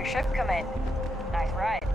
your ship come in. Nice ride.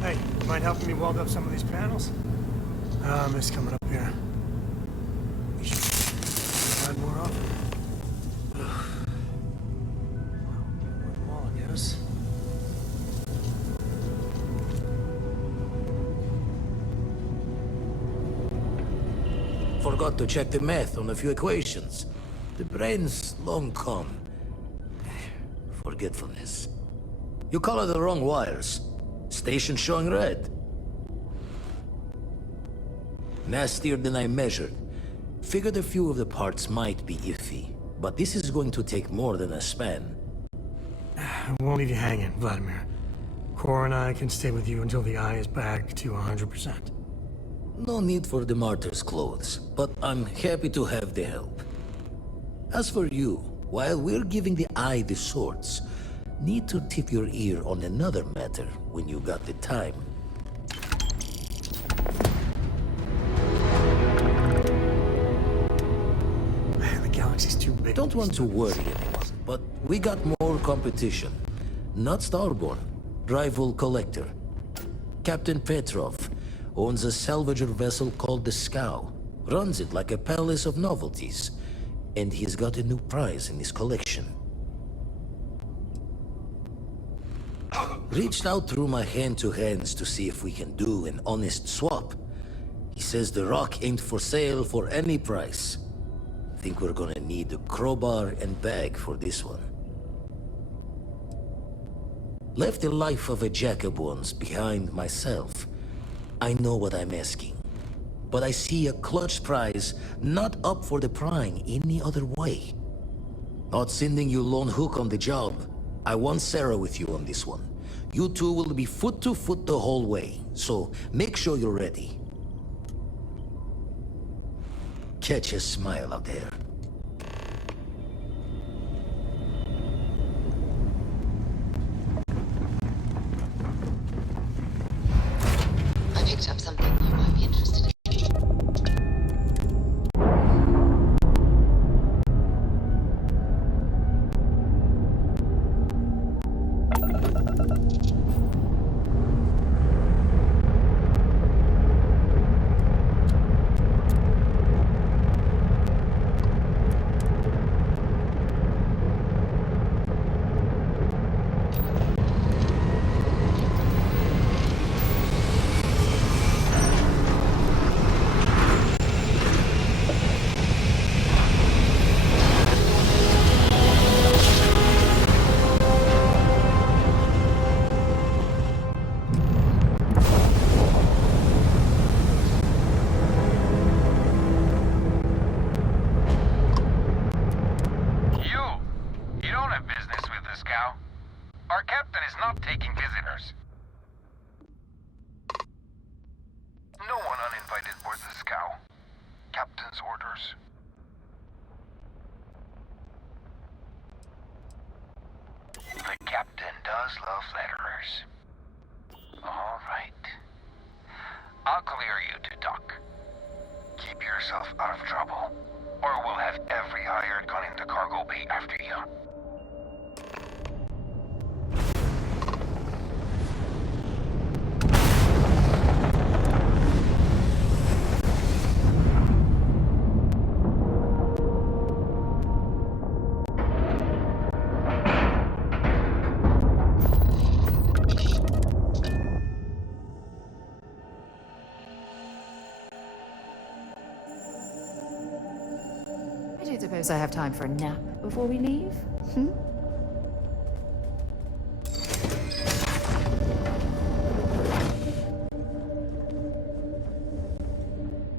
Hey, you mind helping me weld up some of these panels? I miss coming up here. We should ride more often. Well, I guess. Forgot to check the math on a few equations. The brain's long gone. Forgetfulness. You color the wrong wires. Station showing red. Nastier than I measured. Figured a few of the parts might be iffy, but this is going to take more than a span. I won't leave you hanging, Vladimir. Cor and I can stay with you until the eye is back to 100%. No need for the martyr's clothes, but I'm happy to have the help. As for you, while we're giving the eye the swords, need to tip your ear on another matter when you got the time. Man, the galaxy's too big. Don't want to worry anyone, but we got more competition. Not Starborn, rival collector. Captain Petrov owns a salvager vessel called the Scow. Runs it like a palace of novelties. And he's got a new prize in his collection. Reached out through my hand-to-hands to see if we can do an honest swap. He says the rock ain't for sale for any price. Think we're gonna need a crowbar and bag for this one. Left the life of a jack-of-bones behind myself. I know what I'm asking. but I see a clutch prize not up for the prying any other way. Not sending you lone hook on the job. I want Sarah with you on this one. You two will be foot to foot the whole way, so make sure you're ready. Catch a smile out there. I picked up something you might be interested in. Our captain is not taking visitors. No one uninvited boards the scow. Captain's orders. The captain does love letterers. All right. I'll clear you to dock. Keep yourself out of trouble, or we'll have every hired gun in the cargo bay after you. I don't suppose I have time for a nap before we leave?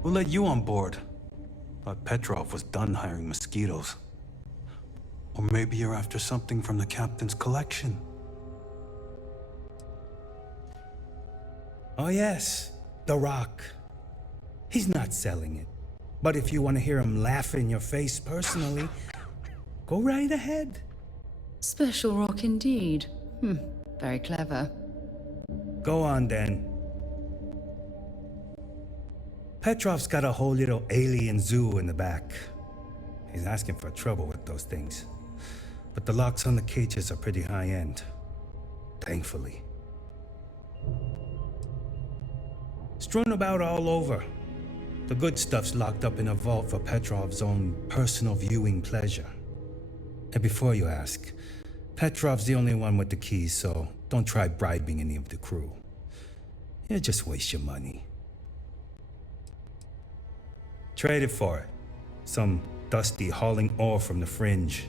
Who let you on board? Thought Petrov was done hiring mosquitoes. Or maybe you're after something from the captain's collection. Oh yes, The Rock. He's not selling it. But if you want to hear him laugh in your face personally, go right ahead. Special rock indeed. Very clever. Go on then. Petrov's got a whole little alien zoo in the back. He's asking for trouble with those things. But the locks on the cages are pretty high-end. Thankfully. Strewn about all over. The good stuff's locked up in a vault for Petrov's own personal viewing pleasure. And before you ask, Petrov's the only one with the keys, so don't try bribing any of the crew. You'll just waste your money. Trade it for it. Some dusty hauling ore from the fringe.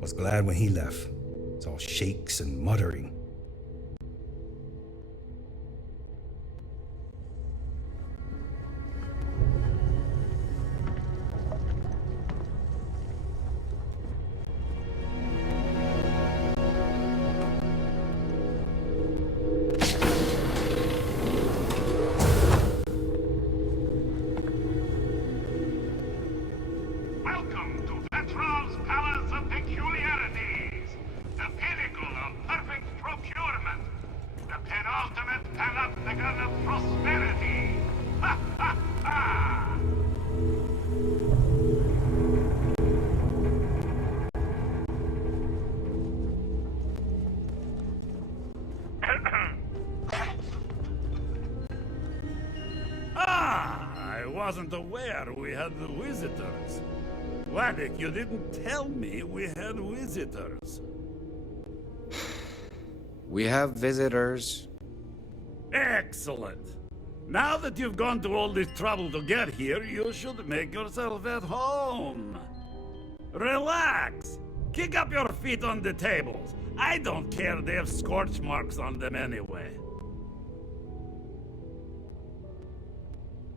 Was glad when he left. It's all shakes and muttering. Welcome to Petrov's Palace of Peculiarities, the pinnacle of perfect procurement, the penultimate panopticon of prosperity. Ha ha ha! I wasn't aware we had visitors. Wadik, you didn't tell me we had visitors. We have visitors. Excellent. Now that you've gone to all this trouble to get here, you should make yourself at home. Relax. Kick up your feet on the tables. I don't care, they have scorch marks on them anyway.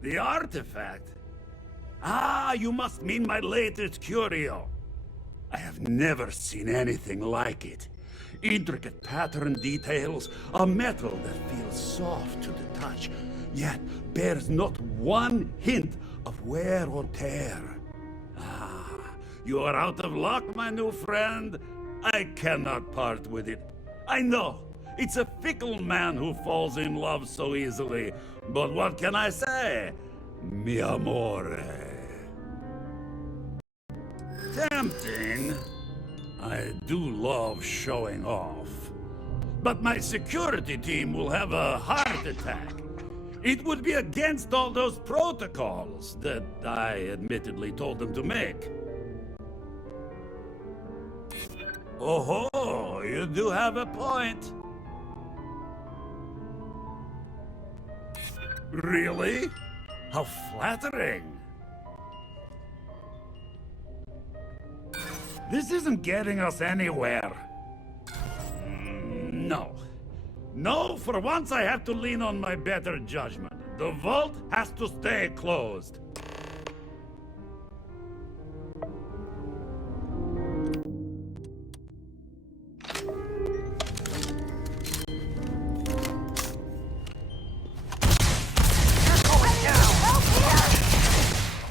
The artifact? Ah, you must mean my latest curio. I have never seen anything like it. Intricate pattern details, a metal that feels soft to the touch, yet bears not one hint of wear or tear. Ah, you are out of luck, my new friend. I cannot part with it. I know, it's a fickle man who falls in love so easily, but what can I say? Mi amore. Tempting. I do love showing off. But my security team will have a heart attack. It would be against all those protocols that I admittedly told them to make. Oh, you do have a point. Really? How flattering. This isn't getting us anywhere. No. No, for once I have to lean on my better judgment. The vault has to stay closed.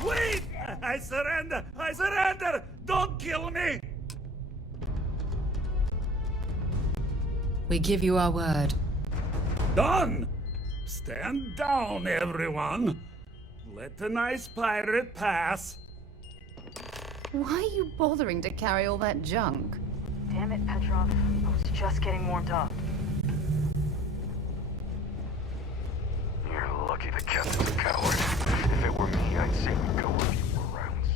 Wait! I surrender! I surrender! Don't kill me! We give you our word. Done! Stand down, everyone. Let the nice pirate pass. Why are you bothering to carry all that junk? Damn it, Petrov. I was just getting warmed up. You're lucky the captain's a coward. If it were me, I'd say we'd go a few more rounds.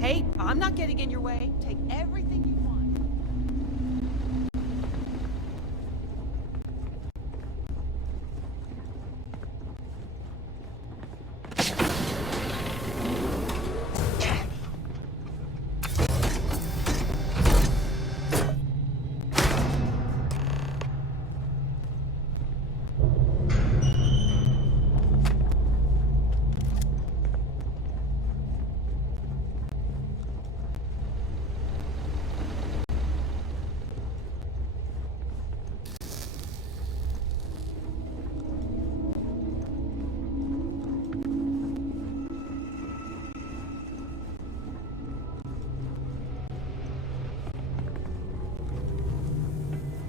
Hey, I'm not getting in your way. Take everything you want.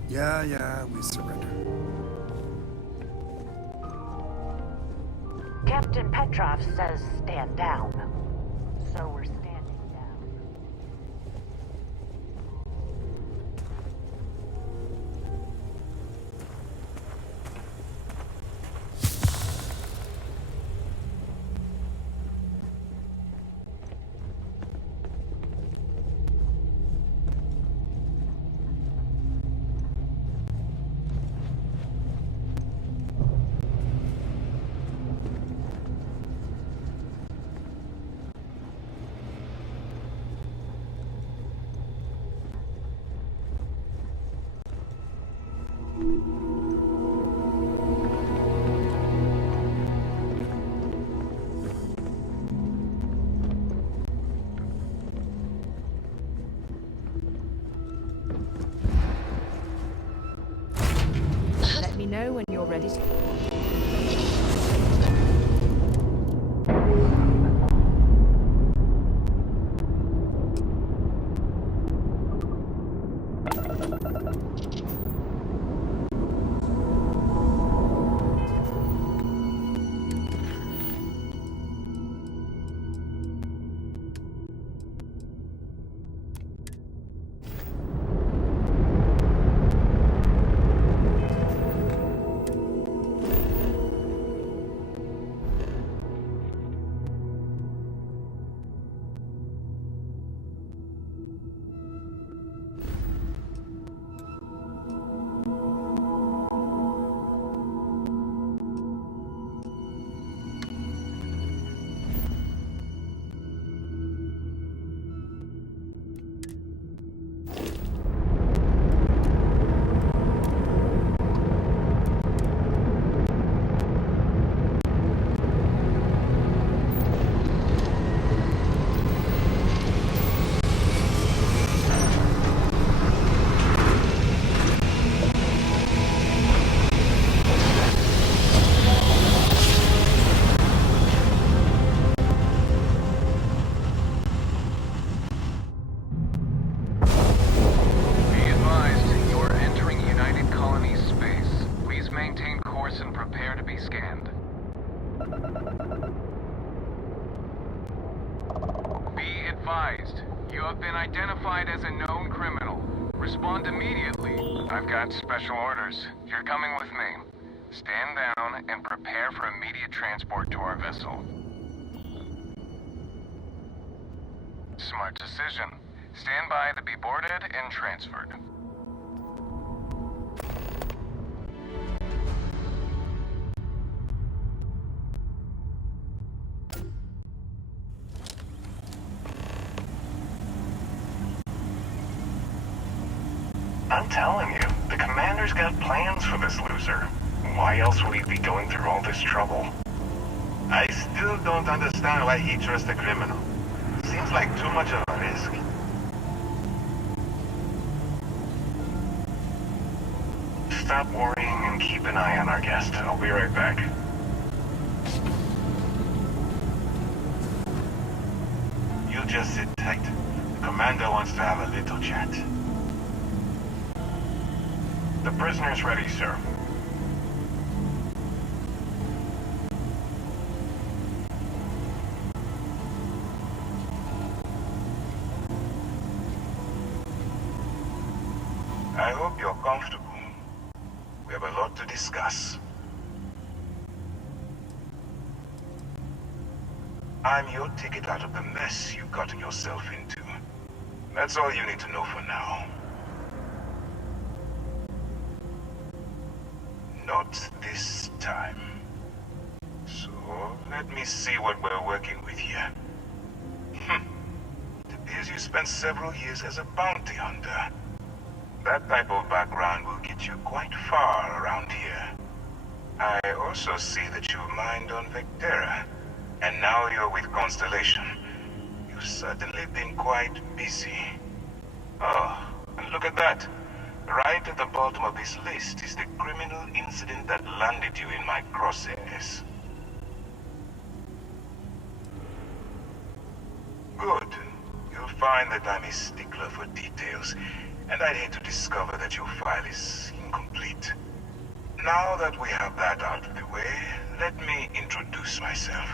Yeah, we surrender. Captain Petrov says stand down. So we're standing down. Let me know when you're ready to... advised. You have been identified as a known criminal. Respond immediately. I've got special orders. You're coming with me. Stand down and prepare for immediate transport to our vessel. Smart decision. Stand by to be boarded and transferred. I'm telling you, the commander's got plans for this loser. Why else would he be going through all this trouble? I still don't understand why he trusts a criminal. Seems like too much of a risk. Stop worrying and keep an eye on our guest. I'll be right back. You just sit tight. The commander wants to have a little chat. The prisoner's ready, sir. I hope you're comfortable. We have a lot to discuss. I'm your ticket out of the mess you've gotten yourself into. That's all you need to know for now. Not this time. So, let me see what we're working with here. It appears you spent several years as a bounty hunter. That type of background will get you quite far around here. I also see that you mined on Vectera, and now you're with Constellation. You've certainly been quite busy. Oh, and look at that. Right at the bottom of this list is the criminal incident that landed you in my crosshairs. Good. You'll find that I'm a stickler for details, and I'd hate to discover that your file is incomplete. Now that we have that out of the way, let me introduce myself.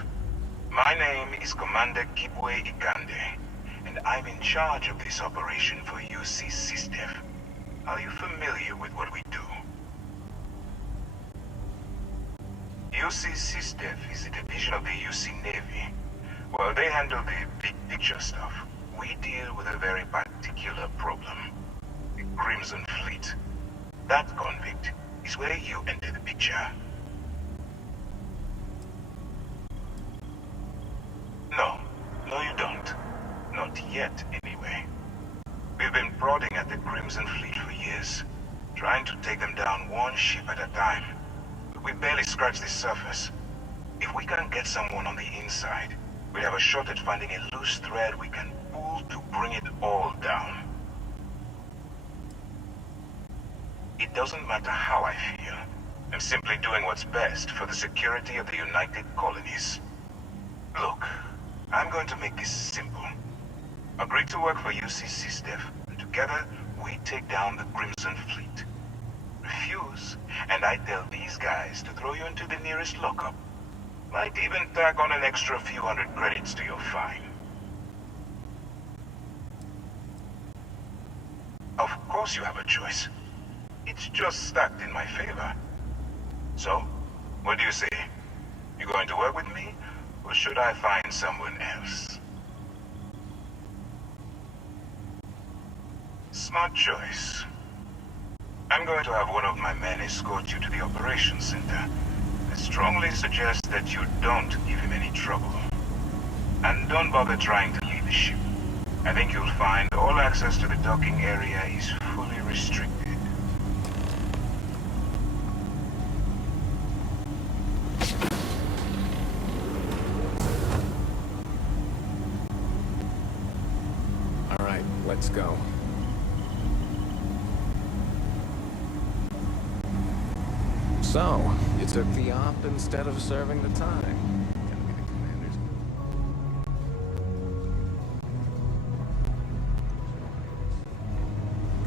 My name is Commander Kibwe Ikande, and I'm in charge of this operation for UC SysDev. Are you familiar with what we do? UC SysDev is a division of the UC Navy. Well, they handle the big picture stuff. We deal with a very particular problem. The Crimson Fleet. That convict is where you enter the picture. No, you don't. Not yet, anyway. We've been prodding at the Crimson Fleet for years, trying to take them down one ship at a time. But we barely scratched the surface. If we can get someone on the inside, we have a shot at finding a loose thread we can pull to bring it all down. It doesn't matter how I feel. I'm simply doing what's best for the security of the United Colonies. Look, I'm going to make this simple. Agree to work for UC SysDev, and together we take down the Crimson Fleet. Refuse, and I tell these guys to throw you into the nearest lockup. Might even tack on an extra few hundred credits to your fine. Of course you have a choice. It's just stacked in my favor. So, what do you say? You going to work with me, or should I find someone else? Smart choice. I'm going to have one of my men escort you to the operations center. I strongly suggest that you don't give him any trouble. And don't bother trying to leave the ship. I think you'll find all access to the docking area is fully restricted. All right, let's go. So, you took the op instead of serving the time. Gonna be the commander's.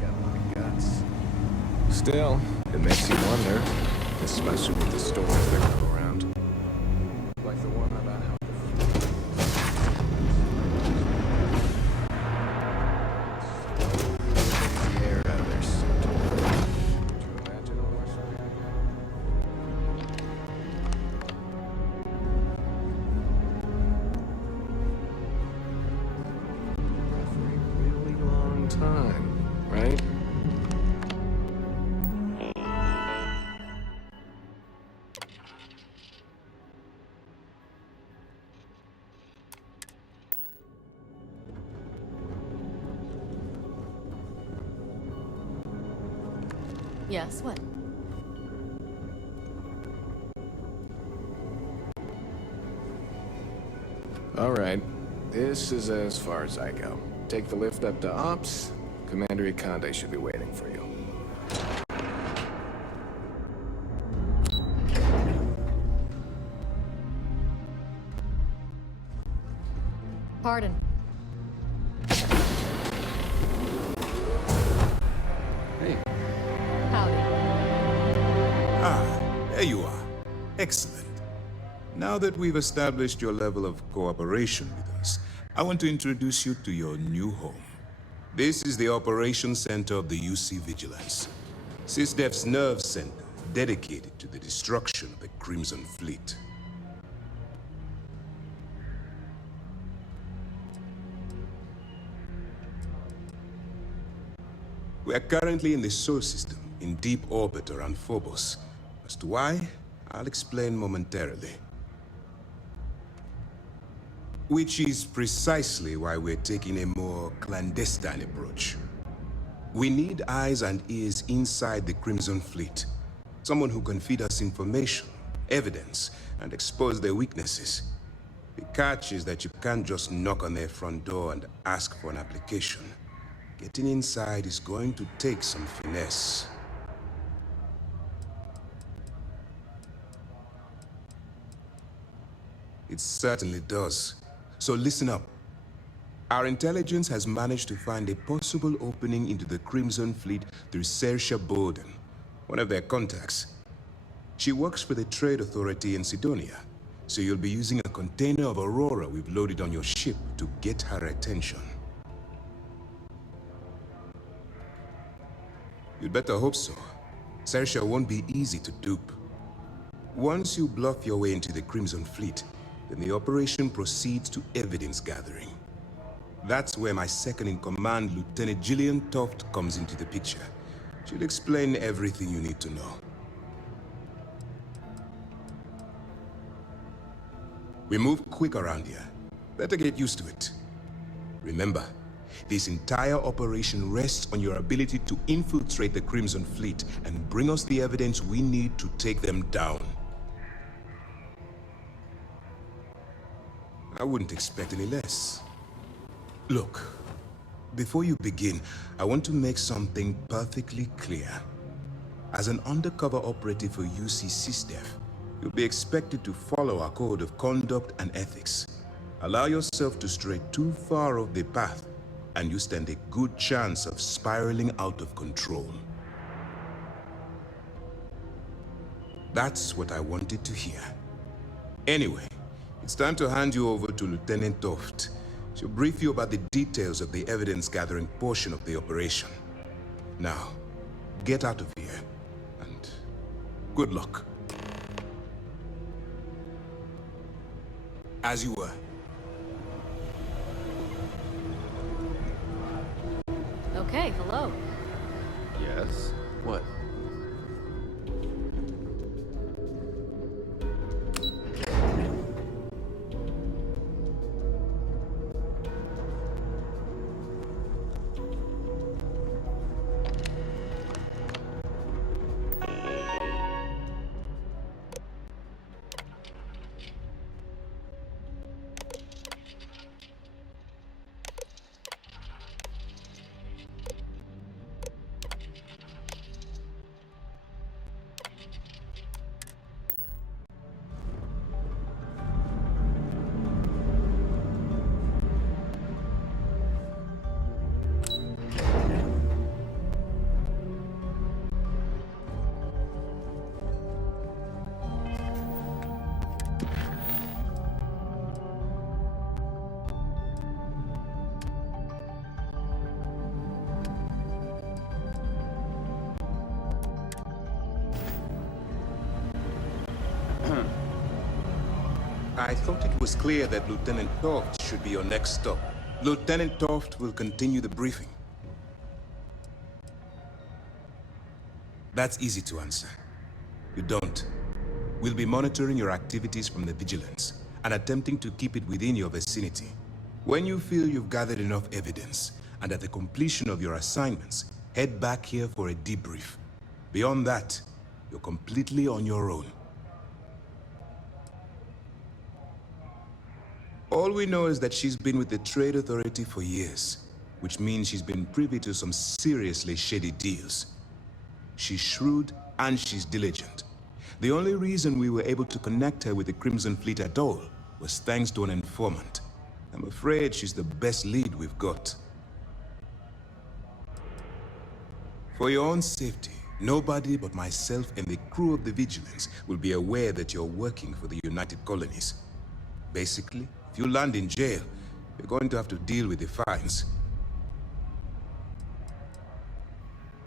Got a lot of guts. Still, it makes you wonder, especially with the stories that go around. Like the one about how time, right? Yes, what? All right. This is as far as I go. Take the lift up to Ops. Commander Ikonde should be waiting for you. Pardon. Hey. Howdy. Ah, there you are. Excellent. Now that we've established your level of cooperation with us, I want to introduce you to your new home. This is the Operations Center of the UC Vigilance, SysDef's nerve center dedicated to the destruction of the Crimson Fleet. We are currently in the Sol system, in deep orbit around Phobos. As to why, I'll explain momentarily. Which is precisely why we're taking a more clandestine approach. We need eyes and ears inside the Crimson Fleet. Someone who can feed us information, evidence, and expose their weaknesses. The catch is that you can't just knock on their front door and ask for an application. Getting inside is going to take some finesse. It certainly does. So listen up. Our intelligence has managed to find a possible opening into the Crimson Fleet through Saoirse Bowden, one of their contacts. She works for the Trade Authority in Sidonia, so you'll be using a container of Aurora we've loaded on your ship to get her attention. You'd better hope so. Saoirse won't be easy to dupe. Once you bluff your way into the Crimson Fleet, then the operation proceeds to evidence gathering. That's where my second-in-command, Lieutenant Gillian Toft, comes into the picture. She'll explain everything you need to know. We move quick around here. Better get used to it. Remember, this entire operation rests on your ability to infiltrate the Crimson Fleet and bring us the evidence we need to take them down. I wouldn't expect any less. Look, before you begin, I want to make something perfectly clear. As an undercover operative for UC SysDef, you'll be expected to follow our code of conduct and ethics. Allow yourself to stray too far off the path, and you stand a good chance of spiraling out of control. That's what I wanted to hear. Anyway, it's time to hand you over to Lieutenant Toft. She'll brief you about the details of the evidence-gathering portion of the operation. Now, get out of here, and good luck. As you were. Okay, hello. Yes? What? I thought it was clear that Lieutenant Toft should be your next stop. Lieutenant Toft will continue the briefing. That's easy to answer. You don't. We'll be monitoring your activities from the Vigilance and attempting to keep it within your vicinity. When you feel you've gathered enough evidence, and at the completion of your assignments, head back here for a debrief. Beyond that, you're completely on your own. All we know is that she's been with the Trade Authority for years, which means she's been privy to some seriously shady deals. She's shrewd and she's diligent. The only reason we were able to connect her with the Crimson Fleet at all was thanks to an informant. I'm afraid she's the best lead we've got. For your own safety, nobody but myself and the crew of the Vigilance will be aware that you're working for the United Colonies. Basically, if you land in jail, you're going to have to deal with the fines.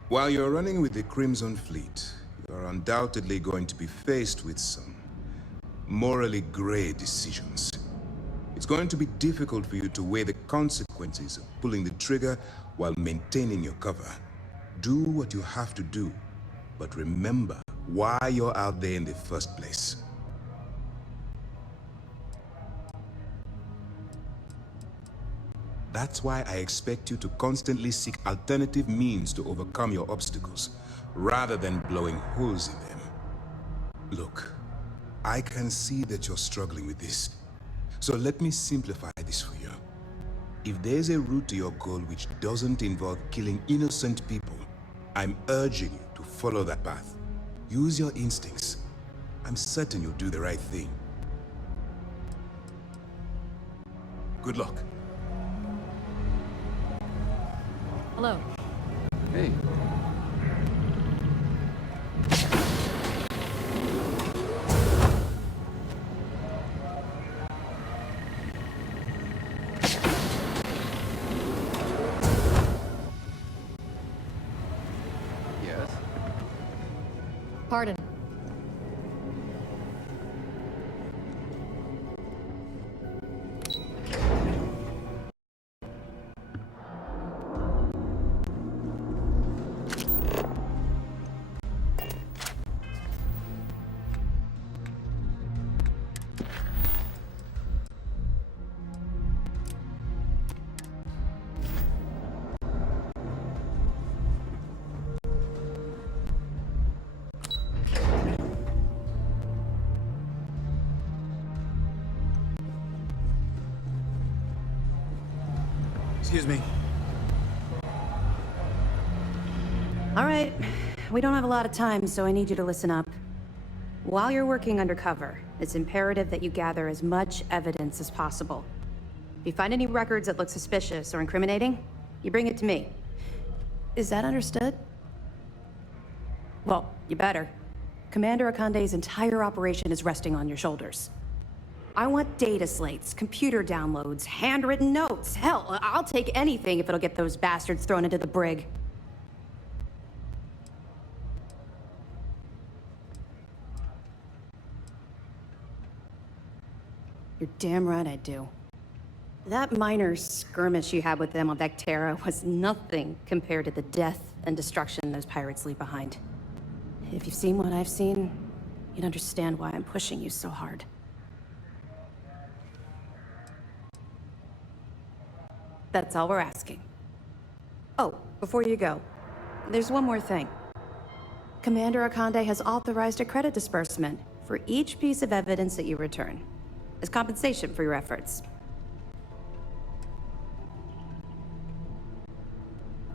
While you're running with the Crimson Fleet, you're undoubtedly going to be faced with some morally gray decisions. It's going to be difficult for you to weigh the consequences of pulling the trigger while maintaining your cover. Do what you have to do, but remember why you're out there in the first place. That's why I expect you to constantly seek alternative means to overcome your obstacles, rather than blowing holes in them. Look, I can see that you're struggling with this, so let me simplify this for you. If there's a route to your goal which doesn't involve killing innocent people, I'm urging you to follow that path. Use your instincts. I'm certain you'll do the right thing. Good luck. Hello. Hey. Yes? Pardon. Excuse me. All right. We don't have a lot of time, so I need you to listen up. While you're working undercover, it's imperative that you gather as much evidence as possible. If you find any records that look suspicious or incriminating, you bring it to me. Is that understood? Well, you better. Commander Akande's entire operation is resting on your shoulders. I want data slates, computer downloads, handwritten notes. Hell, I'll take anything if it'll get those bastards thrown into the brig. You're damn right I do. That minor skirmish you had with them on Vectera was nothing compared to the death and destruction those pirates leave behind. If you've seen what I've seen, you'd understand why I'm pushing you so hard. That's all we're asking. Oh, before you go, there's one more thing. Commander Akande has authorized a credit disbursement for each piece of evidence that you return, as compensation for your efforts.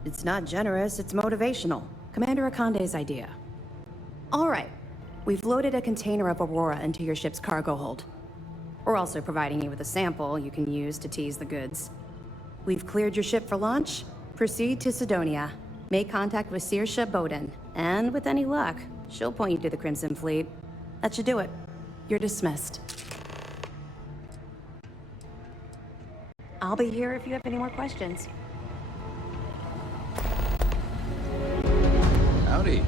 It's not generous, it's motivational. Commander Akande's idea. All right, we've loaded a container of Aurora into your ship's cargo hold. We're also providing you with a sample you can use to tease the goods. We've cleared your ship for launch. Proceed to Sidonia. Make contact with Saoirse Bowden, and with any luck, she'll point you to the Crimson Fleet. That should do it. You're dismissed. I'll be here if you have any more questions. Howdy.